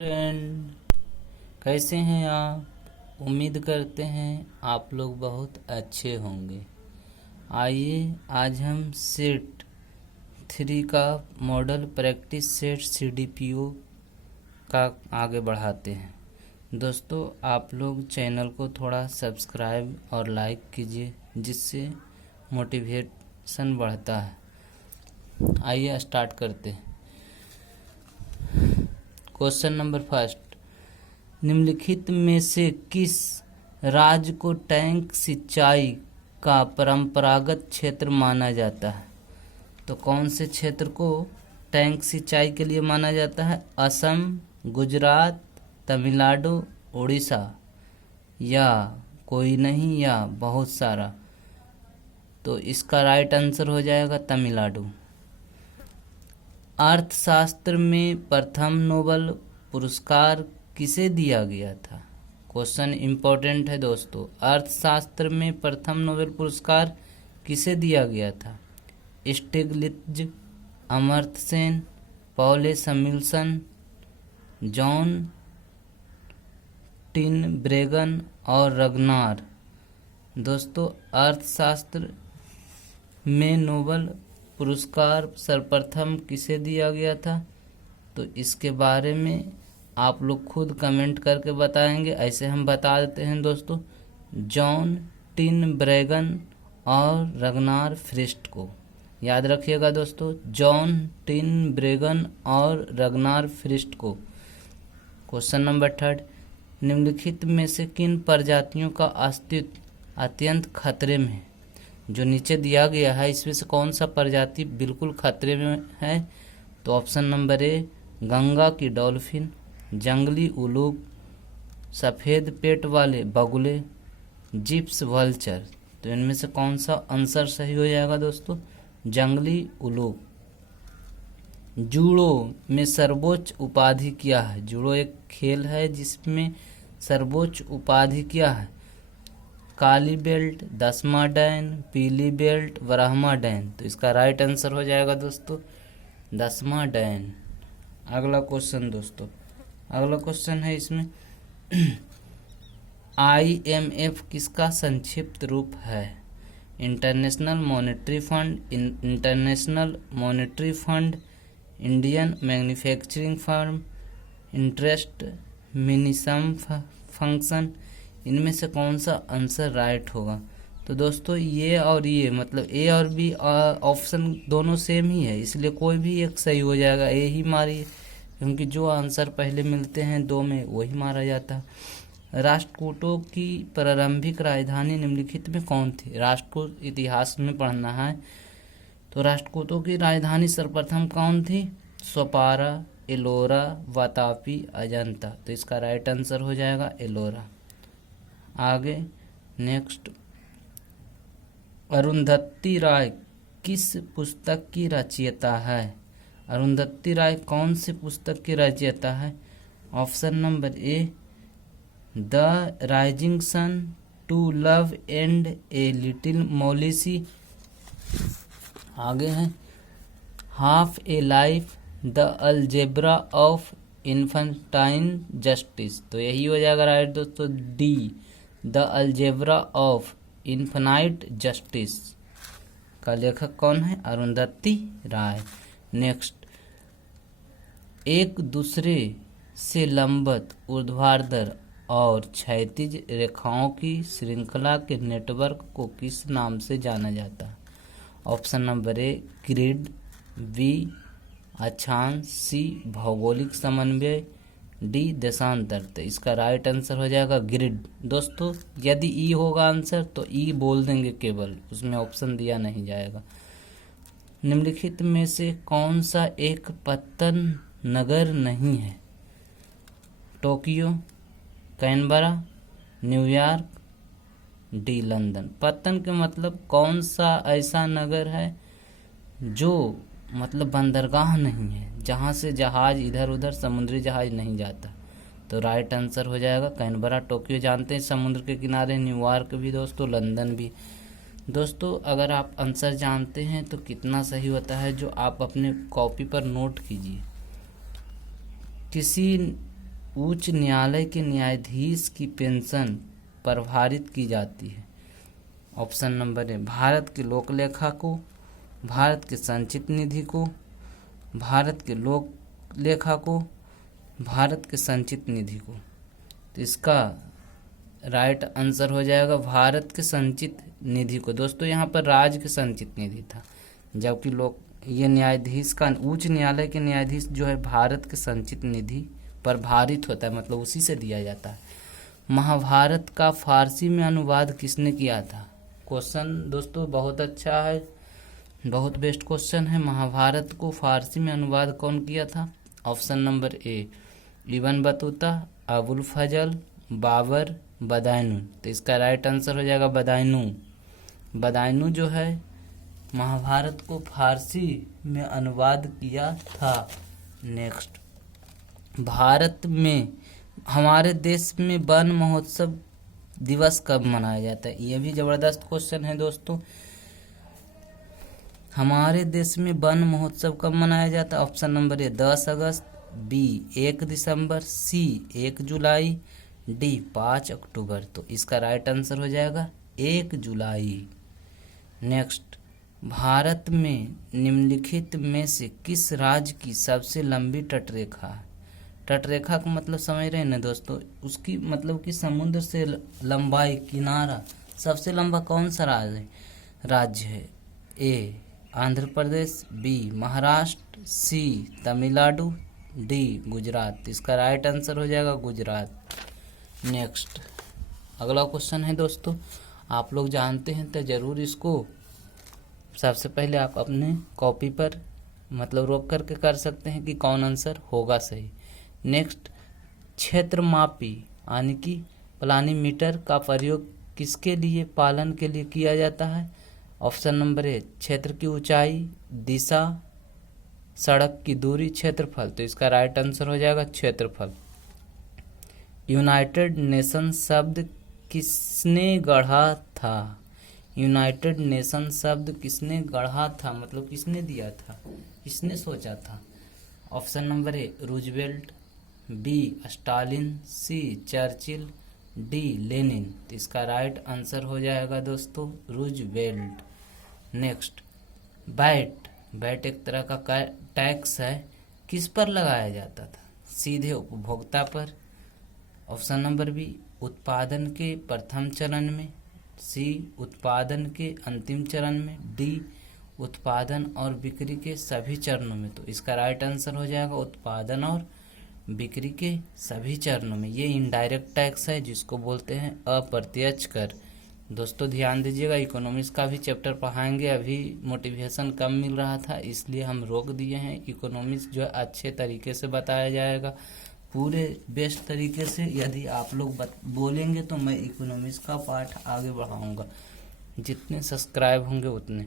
Friend, कैसे हैं आप। उम्मीद करते हैं आप लोग बहुत अच्छे होंगे। आइए आज हम सेट 3 का मॉडल प्रैक्टिस सेट CDPO का आगे बढ़ाते हैं। दोस्तों, आप लोग चैनल को थोड़ा सब्सक्राइब और लाइक कीजिए, जिससे मोटिवेशन बढ़ता है। आइए स्टार्ट करते हैं। क्वेश्चन नंबर फर्स्ट, निम्नलिखित में से किस राज्य को टैंक सिंचाई का परंपरागत क्षेत्र माना जाता है। तो कौन से क्षेत्र को टैंक सिंचाई के लिए माना जाता है। असम, गुजरात, तमिलनाडु, उड़ीसा, या कोई नहीं या बहुत सारा। तो इसका राइट आंसर हो जाएगा तमिलनाडु। अर्थशास्त्र में प्रथम नोबेल पुरस्कार किसे दिया गया था। क्वेश्चन इम्पोर्टेंट है दोस्तों। अर्थशास्त्र में प्रथम नोबेल पुरस्कार किसे दिया गया था। स्टिग्लिट्ज, अमर्त्य सेन, पॉल सैमुएल्सन, जॉन टिनब्रेगन और रगनार। दोस्तों, अर्थशास्त्र में नोबेल पुरस्कार सर्वप्रथम किसे दिया गया था। तो इसके बारे में आप लोग खुद कमेंट करके बताएंगे। ऐसे हम बता देते हैं दोस्तों, जॉन टिनब्रेगन और रगनार फ्रिस्ट को। याद रखिएगा दोस्तों, जॉन टिनब्रेगन और रगनार फ्रिस्ट को। क्वेश्चन नंबर थर्ड, निम्नलिखित में से किन प्रजातियों का अस्तित्व अत्यंत खतरे में है। जो नीचे दिया गया है, इसमें से कौन सा प्रजाति बिल्कुल खतरे में है। तो ऑप्शन नंबर ए, गंगा की डॉल्फिन, जंगली उल्लू, सफ़ेद पेट वाले बगुले, जिप्स वल्चर। तो इनमें से कौन सा आंसर सही हो जाएगा दोस्तों, जंगली उल्लू। जूडो में सर्वोच्च उपाधि क्या है। जूडो एक खेल है जिसमें सर्वोच्च उपाधि क्या है। काली बेल्ट, 10वां डैन, पीली बेल्ट, 12वां डैन। तो इसका राइट आंसर हो जाएगा दोस्तों 10वां डैन। अगला क्वेश्चन दोस्तों, अगला क्वेश्चन है इसमें IMF किसका संक्षिप्त रूप है। International monetary fund, international monetary fund, Indian manufacturing firm, interest minimum function. इनमें से कौन सा आंसर राइट होगा। तो दोस्तों, ये और ये मतलब ए और बी ऑप्शन दोनों सेम ही है, इसलिए कोई भी एक सही हो जाएगा। ए ही मारिए, क्योंकि जो आंसर पहले मिलते हैं दो में वही मारा जाता है। राष्ट्रकूटों की प्रारंभिक राजधानी निम्नलिखित में कौन थी। राष्ट्रकूट इतिहास में पढ़ना है। तो राष्ट्रकूटों की राजधानी सर्वप्रथम कौन थी। सोपारा, एलोरा, वातापी, अजंता। तो इसका राइट आंसर हो जाएगा एलोरा। आगे नेक्स्ट, अरुंधति राय किस पुस्तक की रचयिता है। अरुंधति राय कौन सी पुस्तक की रचयिता है। Option number A, the rising sun, to love and a little malice. आगे है half a life, the algebra of infinite justice. तो यही हो जाएगा राइट दोस्तों, D, the algebra of infinite justice. का लेखक कौन है, अरुंधति राय। नेक्स्ट, एक दूसरे से लंबवत, ऊर्ध्वाधर और क्षैतिज रेखाओं की श्रृंखला के नेटवर्क को किस नाम से जाना जाता है। Option number A, grid, B, अक्षांश, सी, भौगोलिक समन्वय, डी, देशांतर। तो इसका राइट आंसर हो जाएगा ग्रिड। दोस्तों, यदि ई होगा आंसर तो ई बोल देंगे केवल, उसमें ऑप्शन दिया नहीं जाएगा। निम्नलिखित में से कौन सा एक पत्तन नगर नहीं है। Tokyo, Canberra, New York, D, London. पत्तन के मतलब कौन सा ऐसा नगर है जो मतलब बंदरगाह नहीं है, जहाँ से जहाज इधर उधर समुद्री जहाज नहीं जाता। तो राइट आंसर हो जाएगा कैनबरा। टोक्यो जानते हैं समुद्र के किनारे, न्यूयॉर्क भी दोस्तों, लंदन भी। दोस्तों, अगर आप आंसर जानते हैं तो कितना सही होता है, जो आप अपने कॉपी पर नोट कीजिए। किसी उच्च न्यायालय के न्यायाधीश की पेंशन प्रभावित की जाती है? ऑप्शन नंबर ए भारत के लोक लेखा को, भारत के संचित निधि को, भारत के लोक लेखा को, भारत के संचित निधि को। तो इसका राइट आंसर हो जाएगा भारत के संचित निधि को। दोस्तों यहाँ पर राज्य के संचित निधि था, जबकि लोग ये न्यायाधीश का उच्च न्यायालय के न्यायाधीश जो है भारत के संचित निधि पर भारित होता है, मतलब उसी से दिया जाता है। महाभारत का फारसी में अनुवाद किसने किया था? क्वेश्चन दोस्तों बहुत अच्छा है, बहुत बेस्ट क्वेश्चन है। महाभारत को फारसी में अनुवाद कौन किया था? Option number A Ibn Battuta, Abul Fazal, Babur, Badayun. तो इसका राइट आंसर हो जाएगा बदायूं। बदायूं जो है महाभारत को फारसी में अनुवाद किया था। नेक्स्ट, भारत में हमारे देश में वन महोत्सव दिवस कब मनाया जाता है? ये भी जबरदस्त क्वेश्चन है दोस्तों। हमारे देश में वन महोत्सव कब मनाया जाता है? ऑप्शन नंबर ए 10 अगस्त, बी 1 दिसंबर, सी 1 जुलाई, डी 5 अक्टूबर। तो इसका राइट आंसर हो जाएगा 1 जुलाई। नेक्स्ट, भारत में निम्नलिखित में से किस राज्य की सबसे लंबी तटरेखा है? तटरेखा का मतलब समझ रहे हैं ना दोस्तों, उसकी मतलब कि समुद्र से लंबाई किनारा सबसे लंबा कौन सा राज्य है? ए आंध्र प्रदेश, बी महाराष्ट्र, सी तमिलनाडु, डी गुजरात। इसका राइट आंसर हो जाएगा गुजरात। नेक्स्ट, अगला क्वेश्चन है दोस्तों, आप लोग जानते हैं तो ज़रूर इसको सबसे पहले आप अपने कॉपी पर मतलब रोक करके कर सकते हैं कि कौन आंसर होगा सही। नेक्स्ट, क्षेत्रमापी यानी कि प्लानीमीटर का प्रयोग किसके लिए पालन के लिए किया जाता है? ऑप्शन नंबर ए क्षेत्र की ऊंचाई, दिशा, सड़क की दूरी, क्षेत्रफल। तो इसका राइट आंसर हो जाएगा क्षेत्रफल। यूनाइटेड नेशन शब्द किसने गढ़ा था? यूनाइटेड नेशन शब्द किसने गढ़ा था, मतलब किसने दिया था, किसने सोचा था? Option number A Roosevelt, B Stalin, C Churchill, D Lenin. तो इसका राइट आंसर हो जाएगा दोस्तों रूजवेल्ट। नेक्स्ट, वैट एक तरह का टैक्स है, किस पर लगाया जाता था? सीधे उपभोक्ता पर, ऑप्शन नंबर बी उत्पादन के प्रथम चरण में, सी उत्पादन के अंतिम चरण में, डी उत्पादन और बिक्री के सभी चरणों में। तो इसका राइट आंसर हो जाएगा उत्पादन और बिक्री के सभी चरणों में। ये इनडायरेक्ट टैक्स है जिसको बोलते हैं अप्रत्यक्ष कर। दोस्तों ध्यान दीजिएगा, इकोनॉमिक्स का भी चैप्टर पढ़ाएंगे, अभी मोटिवेशन कम मिल रहा था इसलिए हम रोक दिए हैं। इकोनॉमिक्स जो है अच्छे तरीके से बताया जाएगा, पूरे बेस्ट तरीके से। यदि आप लोग बोलेंगे तो मैं इकोनॉमिक्स का पार्ट आगे बढ़ाऊंगा, जितने सब्सक्राइब होंगे उतने।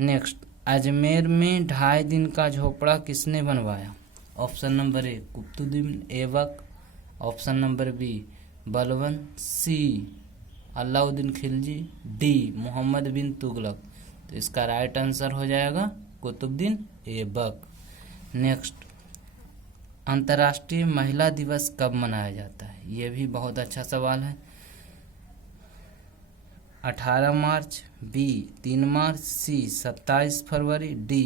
नेक्स्ट, अजमेर में 2.5 दिन का झोपड़ा किसने बनवाया? Option number A Qutbuddin Aibak, option number B Balban, C Alauddin Khilji, D Mohammad bin Tughlaq. तो इसका राइट आंसर हो जाएगा कुतुबुद्दीन ऐबक। नेक्स्ट, अंतर्राष्ट्रीय महिला दिवस कब मनाया जाता है? ये भी बहुत अच्छा सवाल है। 18 मार्च, बी 3 मार्च, सी 27 फरवरी, डी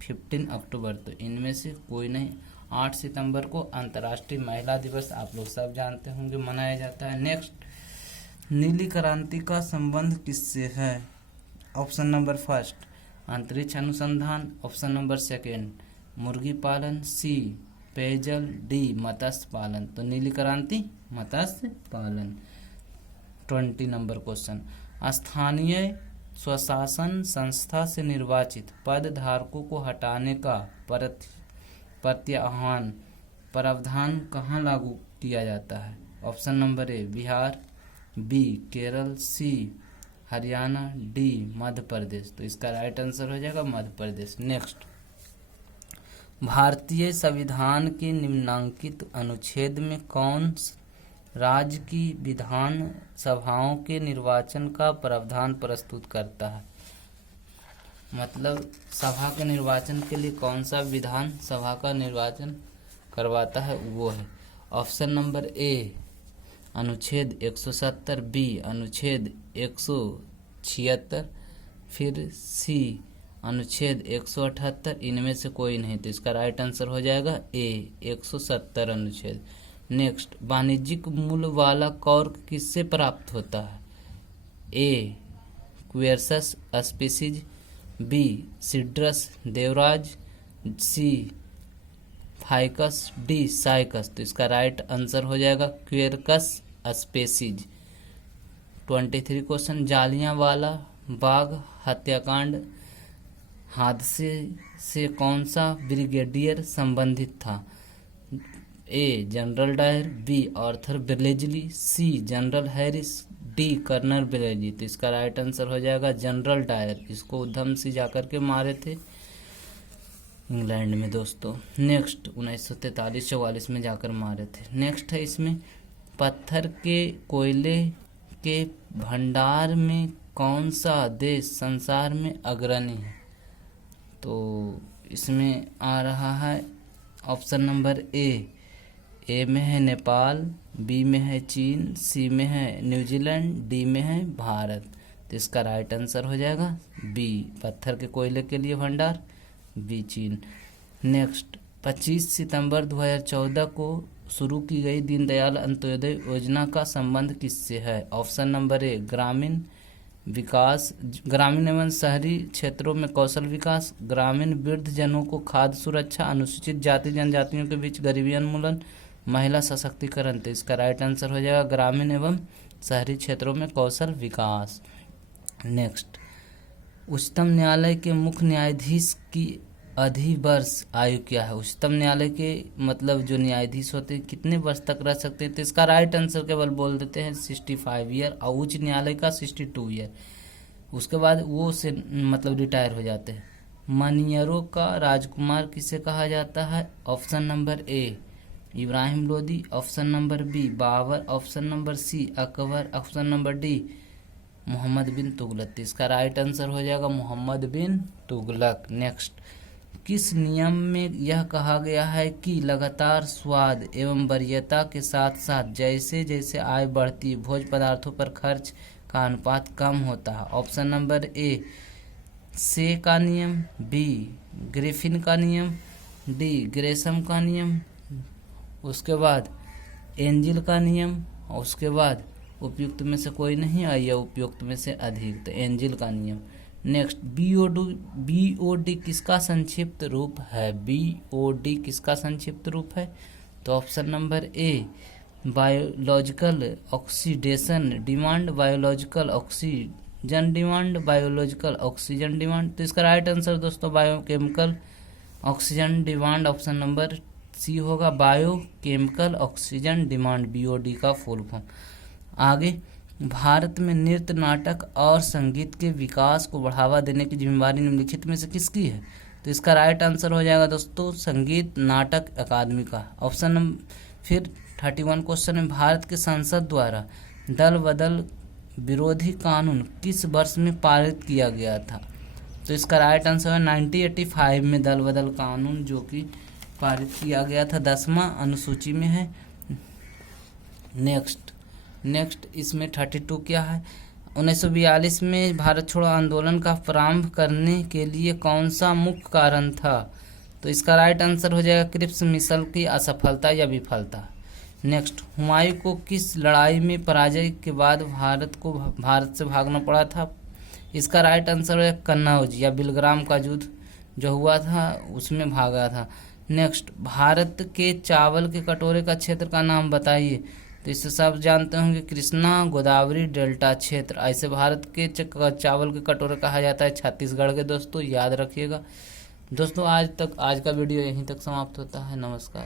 15 अक्टूबर। तो इनमें से कोई नहीं। 8 सितंबर को अंतर्राष्ट्रीय महिला दिवस आप लोग सब जानते होंगे मनाया जाता है। नेक्स्ट, नीली क्रांति का संबंध किससे है? ऑप्शन नंबर फर्स्ट अंतरिक्ष अनुसंधान, ऑप्शन नंबर सेकेंड मुर्गी पालन, सी पेयजल, डी मत्स्य पालन। तो नीली क्रांति मत्स्य पालन। 20 नंबर क्वेश्चन, स्थानीय स्वशासन संस्था से निर्वाचित पद धारकों को हटाने का प्रत्याह्वान प्रावधान कहाँ लागू किया जाता है? Option number A Bihar, B Kerala, C Haryana, D Madhya Pradesh. तो इसका राइट आंसर हो जाएगा मध्य प्रदेश। नेक्स्ट, भारतीय संविधान के निम्नांकित अनुच्छेद में कौन राज्य की विधान सभाओं के निर्वाचन का प्रावधान प्रस्तुत करता है? मतलब सभा के निर्वाचन के लिए कौन सा विधान सभा का निर्वाचन करवाता है वो है। ऑप्शन नंबर ए अनुच्छेद 170, बी अनुच्छेद 176, फिर सी अनुच्छेद 178, इनमें से कोई नहीं। तो इसका राइट आंसर हो जाएगा ए 170 अनुच्छेद। नेक्स्ट, वाणिज्यिक मूल्य वाला कॉर्क किससे प्राप्त होता है? A Quercus species, B Cedrus देवराज, सी फाइकस, डी साइकस। तो इसका राइट आंसर हो जाएगा Quercus species. 23 question, Jallianwala Bagh हत्याकांड हादसे से कौन सा ब्रिगेडियर संबंधित था? A General Dyer, B Arthur Blazely, C General Harris, D Colonel Blazely. तो इसका राइट आंसर हो जाएगा जनरल डायर। इसको उधम से जाकर के मारे थे इंग्लैंड में दोस्तों। नेक्स्ट 1943-44 में जाकर मारे थे। नेक्स्ट है इसमें, पत्थर के कोयले के भंडार में कौन सा देश संसार में अग्रणी है? तो इसमें आ रहा है ऑप्शन नंबर ए में है नेपाल, बी में है चीन, सी में है न्यूजीलैंड, डी में है भारत। तो इसका राइट आंसर हो जाएगा बी, पत्थर के कोयले के लिए भंडार, बी चीन। नेक्स्ट, 25 सितंबर 2014 को शुरू की गई दीनदयाल अंत्योदय योजना का संबंध किससे है? ऑप्शन नंबर ए ग्रामीण विकास, ग्रामीण एवं शहरी क्षेत्रों में कौशल विकास, ग्रामीण वृद्धजनों को खाद्य सुरक्षा, अनुसूचित जाति जनजातियों के बीच गरीबी उन्मूलन, महिला सशक्तिकरण। तो इसका राइट आंसर हो जाएगा ग्रामीण एवं शहरी क्षेत्रों में कौशल विकास। नेक्स्ट, उच्चतम न्यायालय के मुख्य न्यायाधीश की अधिवर्ष आयु क्या है? उच्चतम न्यायालय के मतलब जो न्यायाधीश होते हैं कितने वर्ष तक रह सकते हैं? तो इसका राइट आंसर केवल बोल देते हैं 65 ईयर, और उच्च न्यायालय का 62 ईयर। उसके बाद वो से मतलब रिटायर हो जाते हैं। मनियरों का राजकुमार किसे कहा जाता है? Option number A Ibrahim Lodi, option number B Babur, option number C Akbar, option number D Mohammad bin Tughlaq. इसका राइट आंसर हो जाएगा मोहम्मद बिन तुगलक। नेक्स्ट, किस नियम में यह कहा गया है कि लगातार स्वाद एवं वरीयता के साथ साथ जैसे जैसे आय बढ़ती भोज्य पदार्थों पर खर्च का अनुपात कम होता है? ऑप्शन नंबर ए से का नियम, बी ग्रिफिन का नियम, डी ग्रेसम का नियम, उसके बाद एंजिल का नियम, और उसके बाद उपयुक्त में से कोई नहीं आई या उपयुक्त में से अधिक, तो एंजिल का नियम। नेक्स्ट, बीओडी किसका संक्षिप्त रूप है? बीओडी किसका संक्षिप्त रूप है? तो option number A biological oxidation demand, biological oxygen demand, biological oxygen demand. तो इसका राइट आंसर दोस्तों biochemical oxygen demand, option number C होगा, बायोकेमिकल ऑक्सीजन डिमांड, बीओडी का फुल फॉर्म। आगे, भारत में नृत्य, नाटक और संगीत के विकास को बढ़ावा देने की जिम्मेदारी निम्नलिखित में से किसकी है? तो इसका राइट आंसर हो जाएगा दोस्तों संगीत नाटक अकादमी का। ऑप्शन नंबर फिर 31 क्वेश्चन में, भारत के संसद द्वारा दल बदल विरोधी कानून किस वर्ष में पारित किया गया था? तो इसका राइट आंसर है 1985 में दल बदल कानून जो कि पारित किया गया था, 10वां अनुसूची में है। नेक्स्ट इसमें 32 क्या है? 1942 में भारत छोड़ो आंदोलन का प्रारंभ करने के लिए कौन सा मुख्य कारण था? तो इसका राइट आंसर हो जाएगा क्रिप्स मिशन की असफलता या विफलता। नेक्स्ट, हुमायूं को किस लड़ाई में पराजय के बाद भारत से भागना पड़ा था? इसका राइट आंसर है कन्नौज या बिलग्राम का युद्ध जो हुआ था उसमें भागा था। नेक्स्ट, भारत के चावल के कटोरे का क्षेत्र का नाम बताइए। तो इससे सब जानते होंगे कृष्णा गोदावरी डेल्टा क्षेत्र। ऐसे भारत के चावल के कटोरे कहा जाता है छत्तीसगढ़ के। दोस्तों याद रखिएगा। दोस्तों आज का वीडियो यहीं तक समाप्त होता है। नमस्कार।